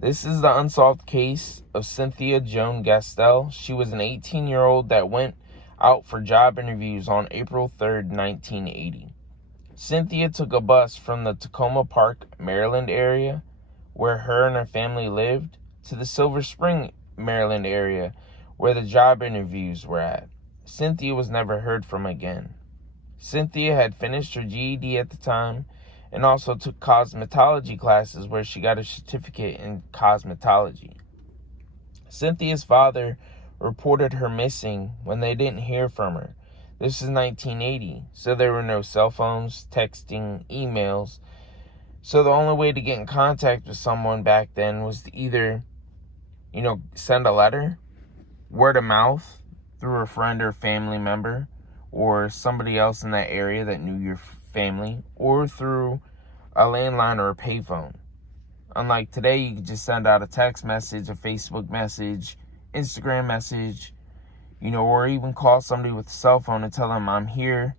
This is the unsolved case of Cynthia Gastelle. She was an 18-year-old that went out for job interviews on April 3rd, 1980. Cynthia took a bus from the Tacoma Park, Maryland area, where her and her family lived, to the Silver Spring, Maryland area, where the job interviews were at. Cynthia was never heard from again. Cynthia had finished her GED at the time and also took cosmetology classes where she got a certificate in cosmetology. Cynthia's father reported her missing when they didn't hear from her. This is 1980, so there were no cell phones, texting, emails. So the only way to get in contact with someone back then was to either, send a letter, word of mouth, through a friend or family member, or somebody else in that area that knew your family, or through a landline or a payphone. Unlike today, you could just send out a text message, a Facebook message, Instagram message, or even call somebody with a cell phone and tell them I'm here,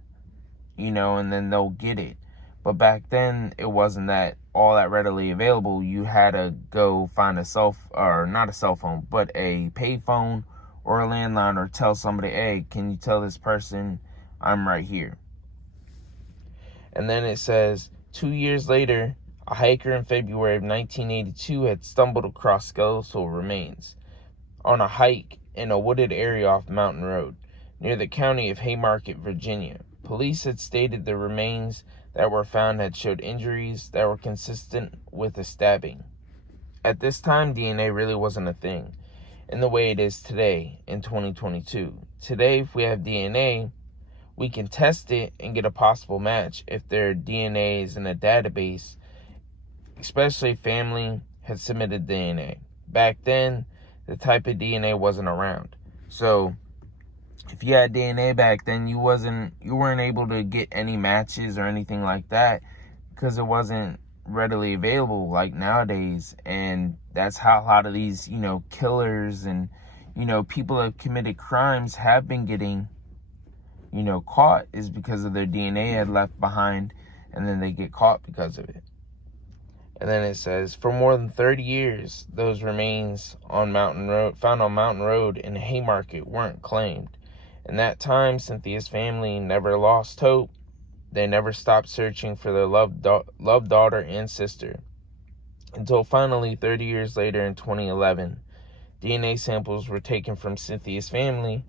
and then they'll get it. But back then, it wasn't that all that readily available. You had to go find not a cell phone, but a payphone or a landline, or tell somebody, hey, can you tell this person I'm right here? And then it says, 2 years later, a hiker in February of 1982 had stumbled across skeletal remains on a hike in a wooded area off Mountain Road, near the county of Haymarket, Virginia. Police had stated the remains that were found had showed injuries that were consistent with a stabbing. At this time, DNA really wasn't a thing in the way it is today in 2022. Today, if we have DNA, we can test it and get a possible match if their DNA is in a database, especially if family had submitted DNA. Back then, the type of DNA wasn't around. So if you had DNA back then, you weren't able to get any matches or anything like that because it wasn't readily available like nowadays. And that's how a lot of these, killers and, people that have committed crimes have been getting, caught, is because of their DNA had left behind, and then they get caught because of it. And then it says, for more than 30 years, those remains found on Mountain Road in Haymarket weren't claimed. In that time, Cynthia's family never lost hope. They never stopped searching for their loved daughter and sister. Until finally, 30 years later in 2011, DNA samples were taken from Cynthia's family.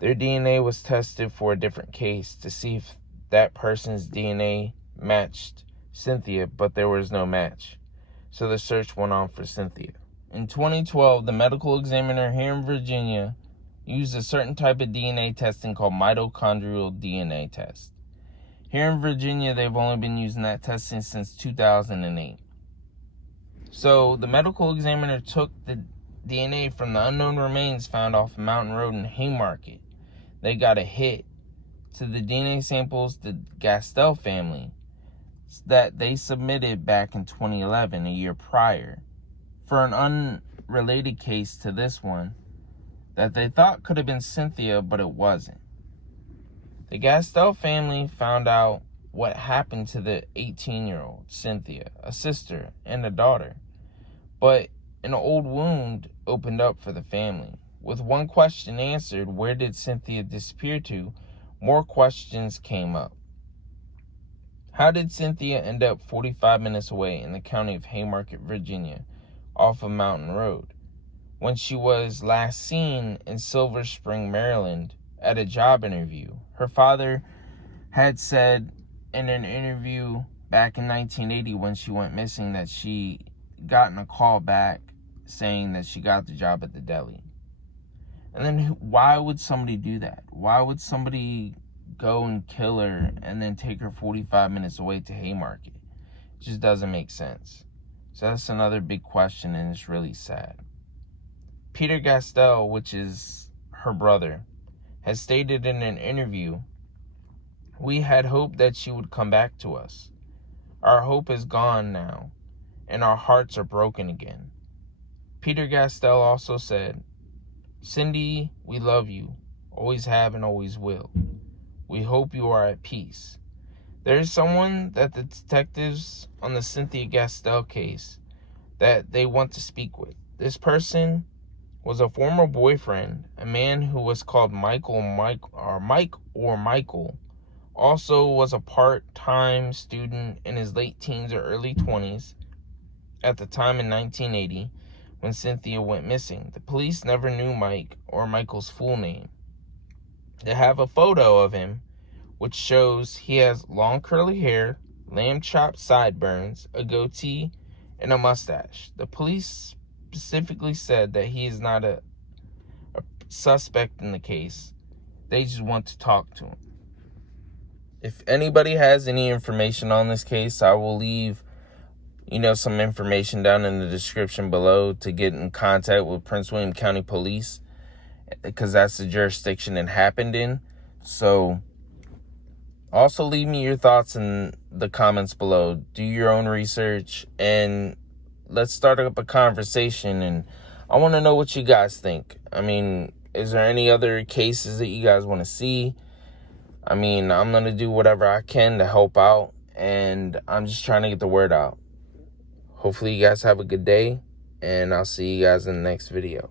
Their DNA was tested for a different case to see if that person's DNA matched Cynthia, but there was no match. So the search went on for Cynthia. In 2012, the medical examiner here in Virginia used a certain type of DNA testing called mitochondrial DNA test. Here in Virginia, they've only been using that testing since 2008. So the medical examiner took the DNA from the unknown remains found off Mountain Road in Haymarket. They got a hit to the DNA samples the Gastelle family that they submitted back in 2011, a year prior, for an unrelated case to this one that they thought could have been Cynthia, but it wasn't. The Gastelle family found out what happened to the 18-year-old Cynthia, a sister and a daughter, but an old wound opened up for the family. With one question answered, where did Cynthia disappear to, more questions came up. How did Cynthia end up 45 minutes away in the county of Haymarket, Virginia, off of Mountain Road, when she was last seen in Silver Spring, Maryland, at a job interview? Her father had said in an interview back in 1980 when she went missing that she gotten a call back saying that she got the job at the deli. And then why would somebody do that? Why would somebody go and kill her and then take her 45 minutes away to Haymarket? It just doesn't make sense. So that's another big question, and it's really sad. Peter Gastelle, which is her brother, has stated in an interview, we had hoped that she would come back to us. Our hope is gone now, and our hearts are broken again. Peter Gastelle also said, Cindy, we love you, always have and always will. We hope you are at peace. There is someone that the detectives on the Cynthia Gastelle case that they want to speak with. This person was a former boyfriend, a man who was called Mike or Michael. Also was a part-time student in his late teens or early 20s at the time in 1980 when Cynthia went missing. The police never knew Mike or Michael's full name. They have a photo of him which shows he has long curly hair, lamb chop sideburns, a goatee, and a mustache. The police specifically said that he is not a suspect in the case. They just want to talk to him. If anybody has any information on this case, I will leave, some information down in the description below to get in contact with Prince William County Police, because that's the jurisdiction it happened in. So also leave me your thoughts in the comments below. Do your own research and let's start up a conversation. And I want to know what you guys think. Is there any other cases that you guys want to see? I'm going to do whatever I can to help out, and I'm just trying to get the word out. Hopefully you guys have a good day, and I'll see you guys in the next video.